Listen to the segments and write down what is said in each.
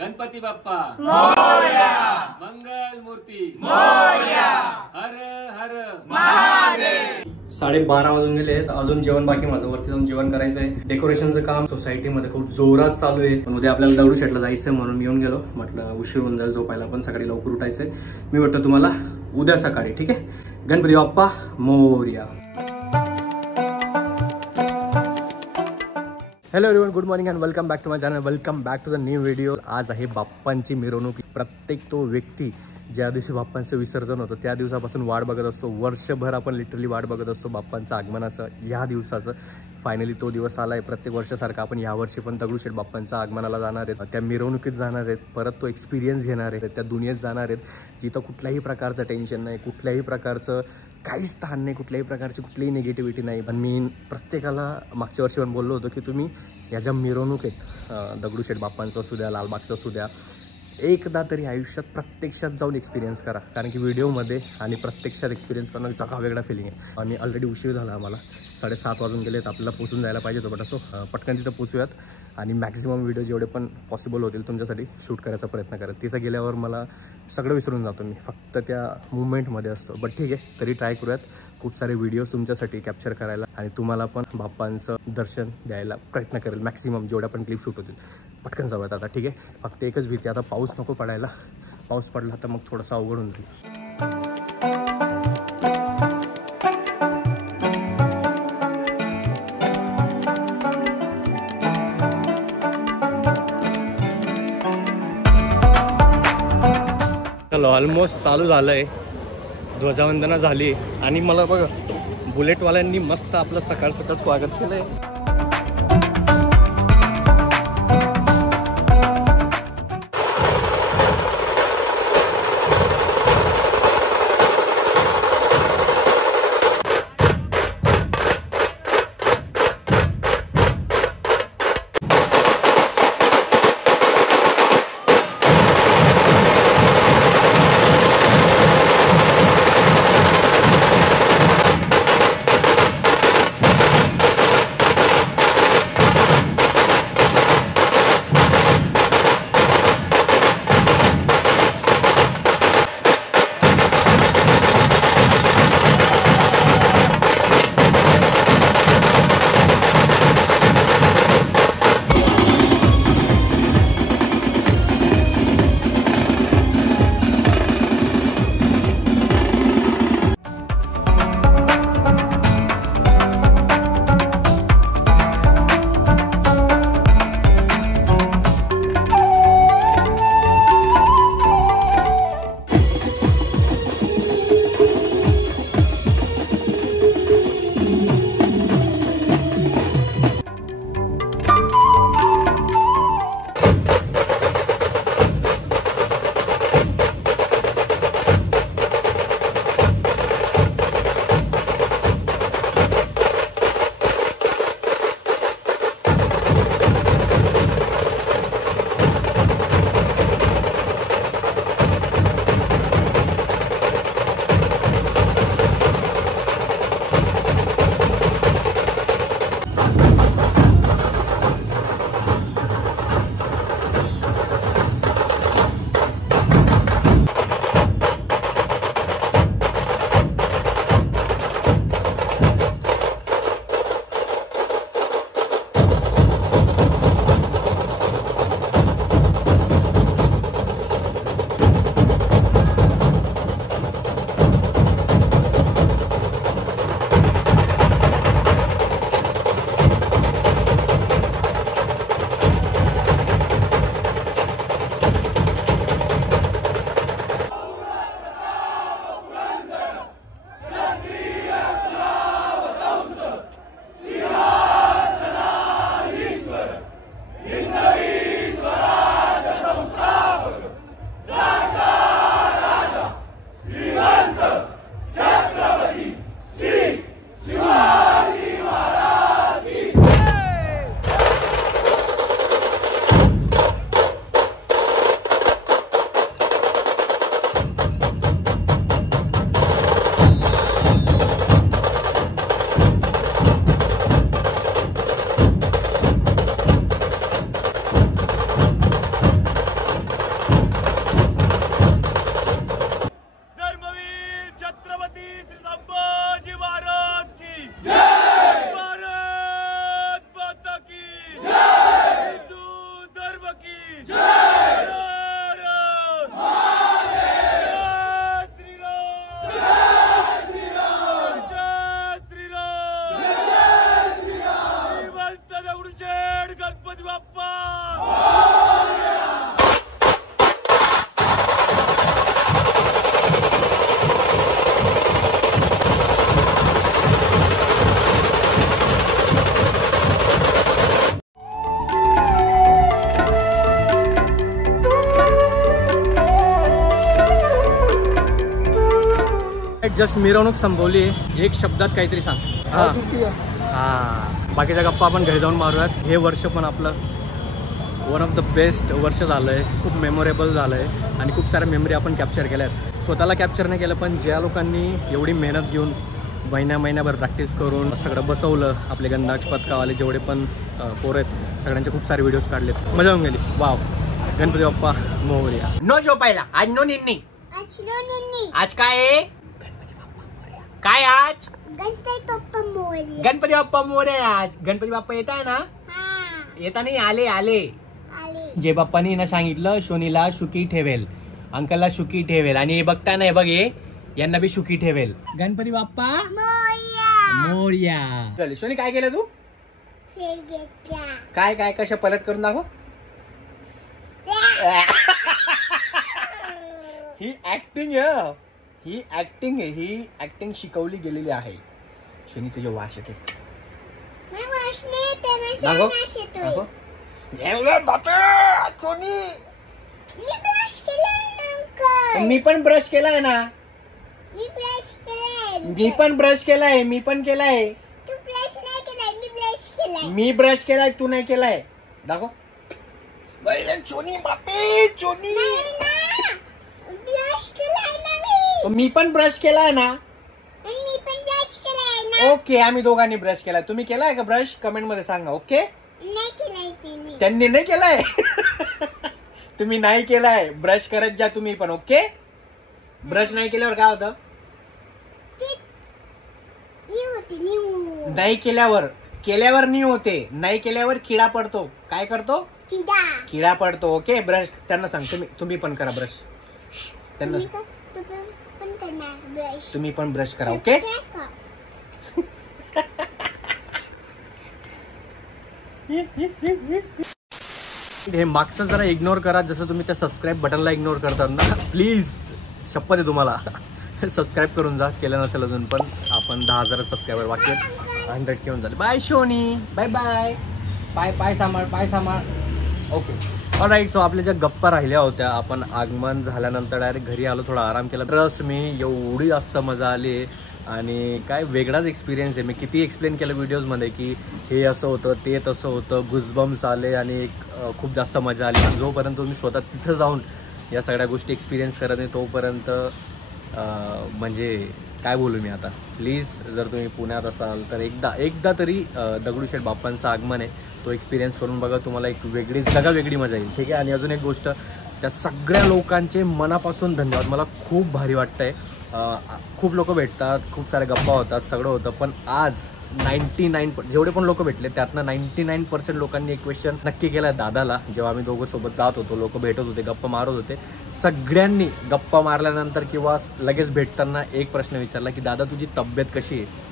गणपती बाप्पा मोरया, मंगल मूर्ती मोरया, हर हर महादेव। 12:30 वाजून गेले आहेत, अजून जेवण बाकी माझं. वरती जाऊन जेवण करायचंय. डेकोरेशनचं काम सोसायटीमध्ये खूप जोरात चालू आहे. पण उद्या आपल्याला दगडूशेठला जायचंय म्हणून मी येऊन गेलो. म्हटलं उशीर होऊन जाईल झोपायला, पण सकाळी लवकर उठायचंय. मी वाटतं तुम्हाला उद्या सकाळी. ठीक आहे, Ganpati Bappa Morya. Hello everyone, good morning and welcome back to my channel. Welcome back to the new video. आज आहे बाप्पांची मिरवणूक. प्रत्येक तो व्यक्ती ज्या दिवशी बाप्पांचं विसर्जन होतं त्या दिवसापासून वाट बघत असतो. वर्षभर आपण लिटरली वाट बघत असतो बाप्पांचं आगमनाचं, ह्या दिवसाचं. फायनली तो दिवस आला आहे. प्रत्येक वर्षासारखा आपण यावर्षी पण दगडूशेठ बाप्पांचं आगमनाला जाणार आहेत, त्या मिरवणुकीत जाणार आहेत, परत तो एक्सपिरियन्स घेणार आहेत, त्या दुनियेत जाणार आहेत जिथं कुठल्याही प्रकारचं टेन्शन नाही, कुठल्याही प्रकारचं काहीच ताण नाही, कुठल्याही प्रकारची कुठलीही निगेटिव्हिटी नाही. पण मी प्रत्येकाला मागच्या वर्षी पण बोललो होतो की तुम्ही या ज्या मिरवणूक आहेत, दगडूशेठ बाप्पांचं असू द्या, लालबागचं असू द्या, एकदा तरी आयुष्यात प्रत्यक्षात जाऊन एक्सपिरियन्स करा. कारण की व्हिडिओमध्ये आणि प्रत्यक्षात एक्सपिरियन्स करणं जगा वेगळा फिलिंग आहे. आणि ऑलरेडी उशीर झाला आम्हाला, 7:30 वाजून गेलेत. आपल्याला पोचून जायला पाहिजे होतं, बट असो पटकन तिथं पोचूयात आणि मॅक्झिमम व्हिडिओ जेवढे पण पॉसिबल होतील तुमच्यासाठी शूट करायचा प्रयत्न करेल. तिथं गेल्यावर मला सगळं विसरून जातो, मी फक्त त्या मुवमेंटमध्ये असतो. बट ठीक आहे, तरी ट्राय करूयात खूप सारे व्हिडिओज तुमच्यासाठी कॅप्चर करायला आणि तुम्हाला पण बाप्पांचं दर्शन द्यायला प्रयत्न करेल. मॅक्सिमम जेवढ्या पण क्लिप शूट होतील. पटकन जाऊयात आता. ठीक आहे, फक्त एकच भीती, आता पाऊस नको पडायला. पाऊस पडला तर मग थोडंसं अवघड होऊन जाईल. चलो, ऑलमोस्ट चालू झालं आहे. ध्वजावंदना झाली आणि मला बघा बुलेटवाल्यांनी मस्त आपलं सकाळ सकाळ स्वागत केलं आहे. ऑलराईट, जस्ट मिरवणूक संपवली. एक शब्दात काहीतरी सांग. हा, बाकीच्या गप्पा आपण घरी जाऊन मारूयात. हे वर्ष पण आपलं वन ऑफ द बेस्ट वर्ष झालं आहे. खूप मेमोरेबल झालं आहे आणि खूप साऱ्या मेमरी आपण कॅप्चर केल्या आहेत. स्वतःला कॅप्चर नाही केलं, पण ज्या लोकांनी एवढी मेहनत घेऊन महिन्याभर प्रॅक्टिस करून सगळं बसवलं, आपले गंधाक्ष पथकावाले जेवढे पण पोरं आहेत सगळ्यांचे खूप सारे व्हिडिओज काढलेत. मजा येऊन गेली. वाव, गणपती बाप्पा मोरया. नो झोपायला आज, नो निन्नी. आज काय आहे? काय आज? गणपती बाप्पा मोरया. आज गणपती बाप्पा येत आहे ना? येता नाही, आले आले. जे बाप्पानी ना सांगितलं शोनीला सुखी ठेवेल, अंकलला सुखी ठेवेल आणि हे बघता नाही बघ, हे यांना बी सुखी ठेवेल. गणपती बाप्पा मोरया. शोनी काय केलं तू? काय काय कशा पलट करून दाखव. ही ऍक्टिंग आहे, ही ऍक्टिंग आहे, ही ऍक्टिंग शिकवली गेलेली आहे. शोनी तुझे वास येते. मी पण ब्रश केलाय ना. मी पण ब्रश केलाय. मी पण केलाय. मी ब्रश केलाय, तू नाही केलाय. दाखव. चोनी बापे, चोनी. मी पण ब्रश केलाय ना. ओके, आम्ही दोघांनी ब्रश केलाय. तुम्ही केलाय का ब्रश? कमेंट मध्ये सांगा. ओके, त्यांनी नाही केलाय. तुम्ही नाही केलाय. ब्रश करत जा तुम्ही पण. ओके, ब्रश नाही केल्यावर काय होतं? नाही केल्यावर, केल्यावर नाही होते. नाही केल्यावर किडा पडतो. काय करतो? किडा पडतो. ओके, ब्रश त्यांना सांग. तुम्ही पण करा ब्रश. त्यांना तुम्ही पण ब्रश करा. ओके, हे मागचं जरा इग्नोर करा, जसं तुम्ही त्या सबस्क्राईब बटनला इग्नोर करतात ना. प्लीज, शपथ आहे तुम्हाला, सबस्क्राईब करून जा. केलं नसेल अजून पण. आपण 10,000 सबस्क्रायबर बाकी आहेत. 100 घेऊन झाले. Bye Shoni, bye bye. पाय सांभाळ, पाय सांभाळ. Okay, all right. सो आपल्या ज्या गप्पा राहिल्या होत्या, आपण आगमन झाल्यानंतर डायरेक्ट घरी आलो, थोडा आराम केला. ट्रस्ट मी, एवढी जास्त मजा आली आणि काय वेगळाच एक्सपिरियन्स आहे. मी किती एक्सप्लेन केलं व्हिडिओजमध्ये की हे असं होतं, ते तसं होतं, गुजबम्स आले आणि खूप जास्त मजा आली. पण जोपर्यंत तुम्ही स्वतः तिथं जाऊन या सगळ्या गोष्टी एक्सपिरियन्स करत नाही तोपर्यंत म्हणजे काय बोलू मी आता. प्लीज, जर तुम्ही पुण्यात असाल तर एकदा तरी दगडूशेठ बाप्पांचं आगमन आहे, तो एक्सपिरियन्स करून बघा. तुम्हाला एक वेगळी मजा येईल. ठीक आहे. आणि अजून एक गोष्ट, त्या सगळ्या लोकांचे मनापासून धन्यवाद. मला खूप भारी वाटतंय. खूप लोक भेटतात, खूप साऱ्या गप्पा होतात, सगळं होतं. पण आज 99 जेवढे पण लोक भेटले त्यातनं 99% लोकांनी एक क्वेश्चन नक्की केला दादाला. जेव्हा आम्ही दोघं सोबत जात होतो, लोक भेटत होते, गप्पा मारत होते, सगळ्यांनी गप्पा मारल्यानंतर किंवा लगेच भेटताना एक प्रश्न विचारला की दादा तुझी तब्येत कशी आहे.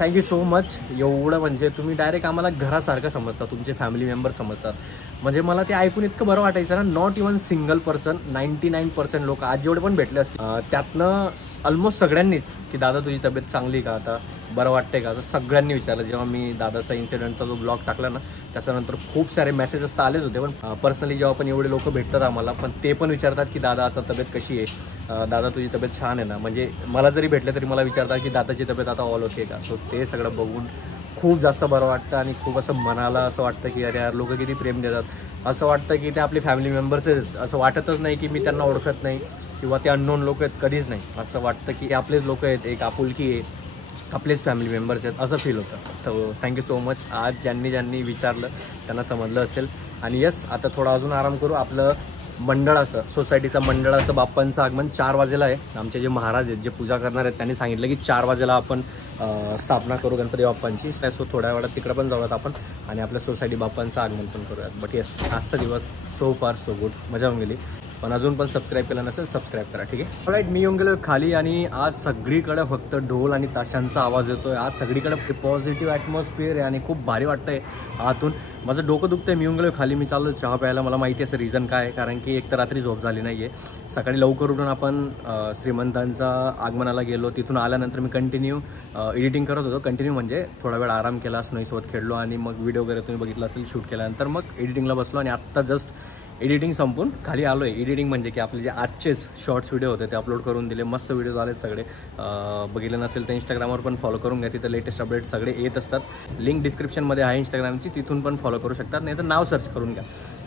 Thank you so much. एवढं म्हणजे तुम्ही डायरेक्ट आम्हाला घरासारखं समजता, तुमचे फॅमिली मेंबर समजतात. म्हणजे मला ते ऐकून इतकं बरं वाटायचं ना. नॉट इवन सिंगल पर्सन, 99% लोक आज जेवढे पण भेटले असतील त्यातनं ऑलमोस्ट सगळ्यांनीच की दादा तुझी तब्येत चांगली का, आता बरं वाटतंय का, असं सगळ्यांनी विचारलं. जेव्हा मी दादाचा इन्सिडेंटचा जो ब्लॉग टाकला ना त्याच्यानंतर खूप सारे मेसेजेस तर आलेच होते. पण पर्सनली जेव्हा पण एवढे लोक भेटतात आम्हाला, पण ते पण विचारतात की दादा आता तब्येत कशी आहे, दादा तुझी तब्येत छान आहे ना. म्हणजे मला जरी भेटले तरी मला विचारतात की दादाची तब्येत आता ऑल ओके का. सो ते सगळं बघून खूप जास्त बरं वाटतं आणि खूप असं मनाला असं वाटतं की अरे यार लोक किती प्रेम देतात. असं वाटतं की ते आपले फॅमिली मेंबर्स आहेत. असं वाटतच नाही की मी त्यांना ओळखत नाही किंवा ते अननोन लोक आहेत, कधीच नाही. असं वाटतं की आपलेच लोक आहेत, एक आपुलकी आहे, आपलेच फॅमिली मेंबर्स आहेत, असं फील होतं. तर थँक्यू सो मच. आज ज्यांनी विचारलं त्यांना समजलं असेल. आणि यस, आता थोडा अजून आराम करू. आपलं मंडळाचं, सोसायटीचं मंडळाचं बाप्पांचं आगमन 4 वाजेला आहे. आमचे जे महाराज आहेत, जे पूजा करणार आहेत, त्यांनी सांगितलं की 4 वाजेला आपण स्थापना करू गणपती बाप्पांची. सो थोड्या वेळात तिकडे पण जाऊयात आपण आणि आपल्या सोसायटी बाप्पांचं आगमन पण करूयात. बट येस, आजचा दिवस सो फार सो गुड, मजा होऊन गेली. पण अजून पण सबस्क्राईब केलं नसेल सबस्क्राईब करा. ठीक आहे. ऑलराईट, मी येऊन गेलो खाली आणि आज सगळीकडे फक्त ढोल आणि ताशांचा आवाज येतोय. आज सगळीकडे पॉझिटिव्ह ॲटमॉस्फिअर आहे आणि खूप भारी वाटतंय आतून. माझं डोकं दुखतंय. मी येऊन गेलो खाली. मी चाललो चहा प्यायला. मला माहिती आहे असं रिझन काय आहे, कारण की एक तर रात्री झोप झाली नाही आहे. सकाळी लवकर उठून आपण श्रीमंतांचा आगमनाला गेलो. तिथून आल्यानंतर मी कंटिन्यू एडिटिंग करत होतो. कंटिन्यू म्हणजे थोडा वेळ आराम केला, स्नोईसोबत खेळलो आणि मग व्हिडिओ वगैरे तुम्ही बघितलं असेल शूट केल्यानंतर मग एडिटिंगला बसलो. आणि आत्ता जस्ट एडिटिंग संपून खाली आलो आहे. एडिटिंग म्हणजे की आपले जे आजचेच शॉर्ट्स व्हिडिओ होते ते अपलोड करून दिले. मस्त व्हिडिओ आले सगळे. बघितलं नसेल तर इंस्टाग्रामवर पण फॉलो करून घ्या, तिथं लेटेस्ट अपडेट सगळे येत असतात. लिंक डिस्क्रिप्शनमध्ये आहे इंस्टाग्रामची, तिथून पण फॉलो करू शकतात. नाही तर नाव सर्च करून घ्या,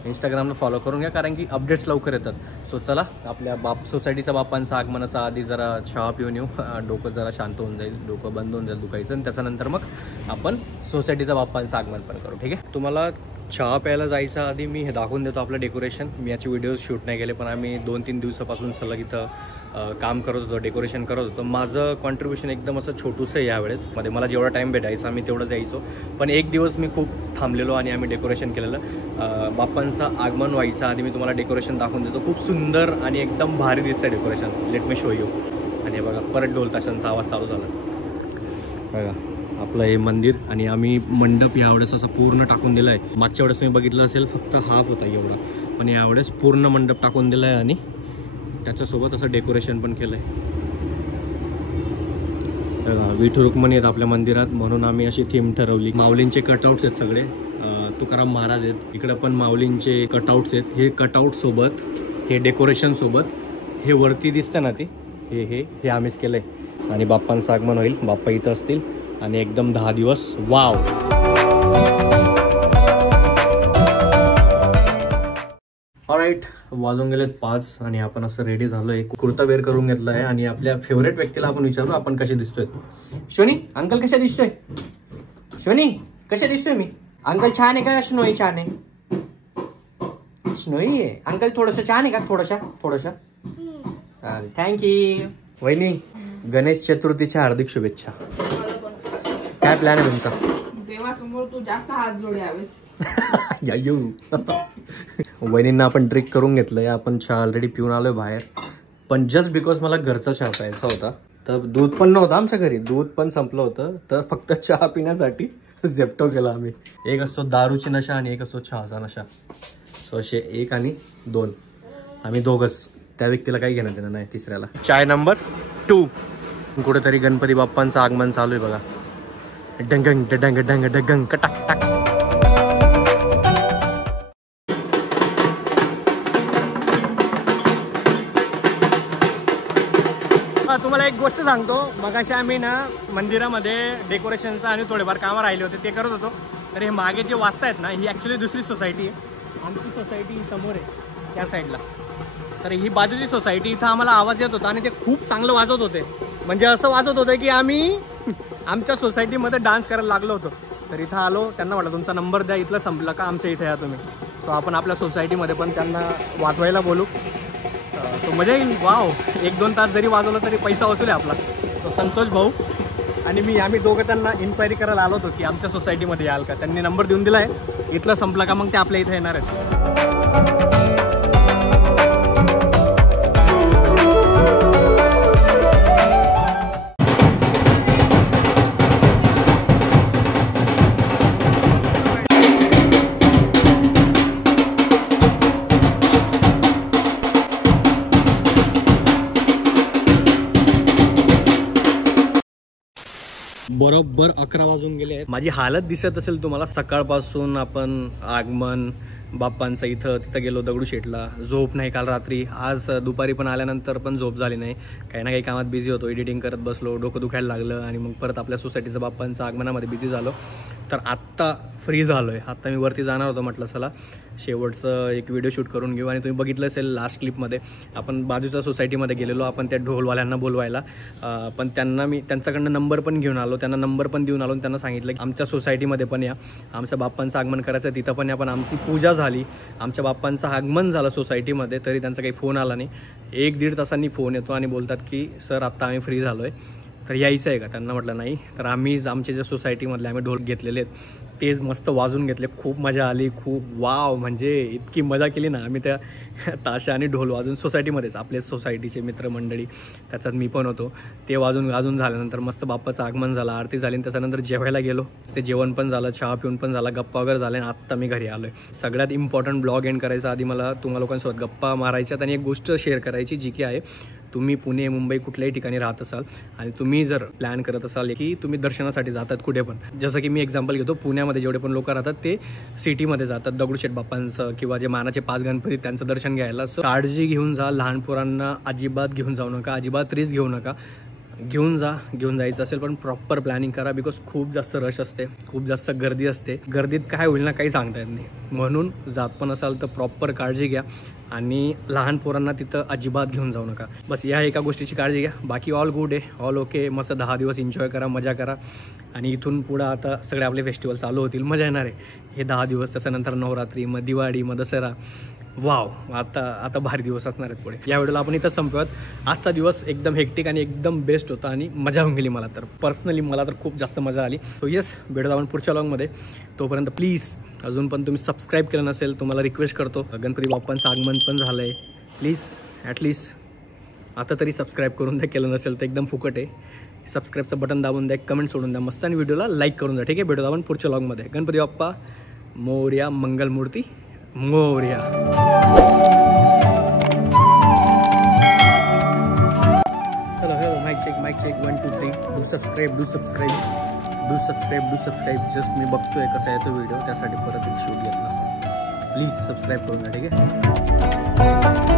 इंस्टाग्रामला फॉलो करून घ्या, कारण की अपडेट्स लवकर येतात. सो चला, आपल्या सोसायटीचा बाप्पांचा आगमनाचा आधी जरा चहा पिऊन येऊ. डोकं जरा शांत होऊन जाईल, डोकं बंद होऊन जाईल दुखायचं, आणि त्याच्यानंतर मग आपण सोसायटीचा बाप्पांचं आगमन पण करू. ठीक आहे. तुम्हाला चहा प्यायला जायच्या आधी मी हे दाखवून देतो आपलं डेकोरेशन. मी याचे व्हिडिओज शूट नाही केले, पण आम्ही 2-3 दिवसापासून सलग इथं काम करत होतो, डेकोरेशन करत होतो. माझं कॉन्ट्रीब्युशन एकदम असं छोटूसं आहे यावेळेस. मला जेवढा टाईम भेटायचा आम्ही तेवढं जायचो, पण एक दिवस मी खूप थांबलेलो आणि आम्ही डेकोरेशन केलेलं. बाप्पांचं आगमन व्हायचं आधी मी तुम्हाला डेकोरेशन दाखवून देतो. खूप सुंदर आणि एकदम भारी दिसतं decoration. Let me show you. आणि बघा, परत ढोल ताशांचा आवाज चालू झाला. बघा आपलं हे मंदिर, आणि आम्ही मंडप यावेळेस असं पूर्ण टाकून दिलं आहे. मागच्या वेळेस तुम्ही बघितलं असेल फक्त हाफ होता एवढा, पण यावेळेस पूर्ण मंडप टाकून दिला आहे आणि त्याच्यासोबत असं डेकोरेशन पण केलं आहे. विठू रुक्मिणी आहेत आपल्या मंदिरात, म्हणून आम्ही अशी थीम ठरवली. माऊलींचे कटआउट्स आहेत सगळे. तुकाराम महाराज आहेत, इकडं पण माऊलींचे कटआउट्स आहेत. हे कटआउट सोबत हे डेकोरेशन सोबत हे वरती दिसतं ना, ते हे आम्हीच केलं आहे. आणि बाप्पांचं आगमन होईल, बाप्पा इथं असतील आणि एकदम 10 दिवस वाव. ऑलराईट, वाजून गेलेत 5 आणि आपण असं रेडी झालोय. कुर्ता वेअर करून घेतला आहे आणि आपल्या फेवरेट व्यक्तीला आपण विचारू आपण कसे दिसतोय. शोनी अंकल कशा दिसतोय? शोनी कशा दिसतोय मी? अंकल छान आहे का? शनोई छान आहे? शनोई आहे अंकल. थोडंसं छान आहे का? थोडंसं. थँक्यू. वहिनी, गणेश चतुर्थीच्या हार्दिक शुभेच्छा. काय प्लॅन आहे तुमचा? देवासमोर तू जास्त हात जोडावेस. वहिनींना आपण ट्रिक करून घेतलंय. आपण चहा ऑलरेडी पिऊन आलोय बाहेर, पण जस्ट बिकॉज मला घरचा चहा प्यायचा होता, तर दूध पण नव्हतं आमच्या घरी, दूध पण संपलं होतं, तर फक्त चहा पिण्यासाठी झेप्टो केला आम्ही. एक असतो दारूची नशा आणि एक असतो चहाचा नशा. सो असे 1 आणि 2 आम्ही दोघंच. त्या व्यक्तीला काही घेणं देणं नाही तिसऱ्याला. चाय नंबर 2. कुठेतरी गणपती बाप्पांचं आगमन चालू आहे बघा. डंगंग डंग डंग डंग कटाक टाक. तुम्हाला एक गोष्ट सांगतो. मगाशी आम्ही ना मंदिरामध्ये डेकोरेशनचं आणि थोडेफार कामं राहिले होते, ते करत होतो. तर हे मागे जे वाजतायत ना, ही ॲक्च्युली दुसरी सोसायटी आहे. आमची सोसायटी समोर आहे त्या साईडला. तर ही बाजूची सोसायटी, इथं आम्हाला आवाज येत होता आणि ते खूप चांगलं वाजवत होते. म्हणजे असं वाजवत होतं की आम्ही आमच्या सोसायटीमध्ये डान्स करायला लागलो होतो. तर इथं आलो, त्यांना म्हटलं तुमचा नंबर द्या, इथलं संपलं का आमच्या इथे या तुम्ही. सो आपण आपल्या सोसायटीमध्ये पण त्यांना वाजवायला बोलू. सो मजा येईल. वाव, 1-2 तास जरी वाजवलं तरी पैसा वसूल आहे आपला. सो संतोष भाऊ आणि आम्ही दोघं त्यांना इन्क्वायरी करायला आलो होतो की आमच्या सोसायटीमध्ये याल का. त्यांनी नंबर देऊन दिला आहे. इथलं संपलं का मग ते आपल्या इथे येणार आहेत. बरोबर 11 वाजून गेले आहेत. माझी हालत दिसत असेल तुम्हाला. सकाळपासून आपण आगमन बाप्पांचं इथं तिथं गेलो दगडूशेठला. झोप नाही काल रात्री. आज दुपारी पण आल्यानंतर पण झोप झाली नाही. काही ना काही कामात बिझी होतो. एडिटिंग करत बसलो, डोकं दुखायला लागलं आणि मग परत आपल्या सोसायटीचं बाप्पांचं आगमनामध्ये बिझी झालो. तर आत्ता फ्री झालो आहे. आत्ता मी वरती जाणार होतो, म्हटलं चला शेवटचं एक व्हिडिओ शूट करून घेऊ. आणि तुम्ही बघितलं असेल लास्ट क्लिपमध्ये आपण बाजूच्या सोसायटीमध्ये गेलेलो आपण त्या ढोलवाल्यांना बोलवायला. पण मी त्यांच्याकडनं नंबर पण घेऊन आलो, त्यांना नंबर पण देऊन आलो आणि त्यांना सांगितलं की आमच्या सोसायटीमध्ये पण या, आमच्या बाप्पांचं आगमन करायचं तिथं पण या. पण आमची पूजा झाली, आमच्या बाप्पांचं आगमन झालं सोसायटीमध्ये, तरी त्यांचा काही फोन आला नाही. 1-1.5 तासांनी फोन येतो आणि बोलतात की सर आत्ता आम्ही फ्री झालो आहे, तर यायचं आहे का. त्यांना म्हटलं नाही. तर आमच्या ज्या सोसायटीमधले आम्ही ढोल घेतलेले आहेत तेच मस्त वाजून घेतले. खूप मजा आली, खूप वाव. म्हणजे इतकी मजा केली ना आम्ही त्या ताशा आणि ढोल वाजून सोसायटीमध्येच. आपले सोसायटीचे मित्रमंडळी त्याच्यात मी पण होतो. ते वाजून झाल्यानंतर मस्त बाप्पाचं आगमन झालं, आरती झाली आणि त्याच्यानंतर जेवायला गेलो. ते जेवण पण झालं, चहा पिऊन पण झाला, गप्पा वगैरे झाले आणि आत्ता मी घरी आलो आहे. सगळ्यात इम्पॉर्टंट ब्लॉग एंड करायचा आधी मला तुम्हा लोकांसोबत गप्पा मारायच्यात आणि एक गोष्ट शेअर करायची जी की आहे तुम्ही पुणे मुंबई कुठल्याही ठिकाणी राहत असाल आणि तुम्ही जर प्लॅन करत असाल की तुम्ही दर्शनासाठी जातात कुठे पण, जसं की मी एक्झाम्पल घेतो, पुण्यामध्ये जेवढे पण लोक राहतात ते सिटीमध्ये जातात दगडूशेठ बाप्पांचं किंवा जे मानाचे 5 गणपती त्यांचं दर्शन घ्यायला. सो काळजी घेऊन जा, लहान पोरांना अजिबात घेऊन जाऊ नका, अजिबात रिस्क घेऊ नका. घेऊन जायचं असेल पण प्रॉपर प्लॅनिंग करा, बिकॉज खूप जास्त रश असते, खूप जास्त गर्दी असते. गर्दीत काय होईल ना काही सांगता येत नाही. म्हणून जात पण असाल तर प्रॉपर काळजी घ्या आणि लहान पोरांना तिथं अजिबात घेऊन जाऊ नका. बस या एका गोष्टीची काळजी घ्या. बाकी ऑल गुड आहे, ऑल ओके. मस्त 10 दिवस एन्जॉय करा, मजा करा. आणि इथून पुढं आता सगळे आपले फेस्टिवल चालू होतील, मजा येणार आहे हे 10 दिवस. त्याच्यानंतर नवरात्री, मग दिवाळी, मग दसरा. वाव, आता भारी दिवस असणार आहेत पुढे. या व्हिडिओला आपण इथंच संपवूयात. आजचा दिवस एकदम हेक्टिक आणि एकदम बेस्ट होता आणि मजा होऊन गेली. मला तर पर्सनली खूप जास्त मजा आली. सो येस, भेटूया आपण पुढच्या व्लॉगमध्ये. तोपर्यंत प्लीज अजून पण तुम्ही सबस्क्राईब केलं नसेल, तुम्हाला रिक्वेस्ट करतो. गणपती बाप्पांचं आगमन पण झालं आहे, प्लीज ॲटलिस्ट आता तरी सबस्क्राईब करून द्या. केलं नसेल तर एकदम फुकट आहे. सबस्क्राईबचं बटन दाबून द्या, कमेंट सोडून द्या मस्त, आणि व्हिडिओला लाईक करून द्या. ठीक आहे, भेटूया आपण पुढच्या व्लॉगमध्ये. Ganpati Bappa Morya, Mangalmurti Morya. Hello, mic check 1 2 3. Do subscribe. Just मी बघतोय कसा आहे तो व्हिडिओ, त्यासाठी परत एक शूट घेतला. प्लीज सबस्क्राईब करून द्या. ठीक आहे.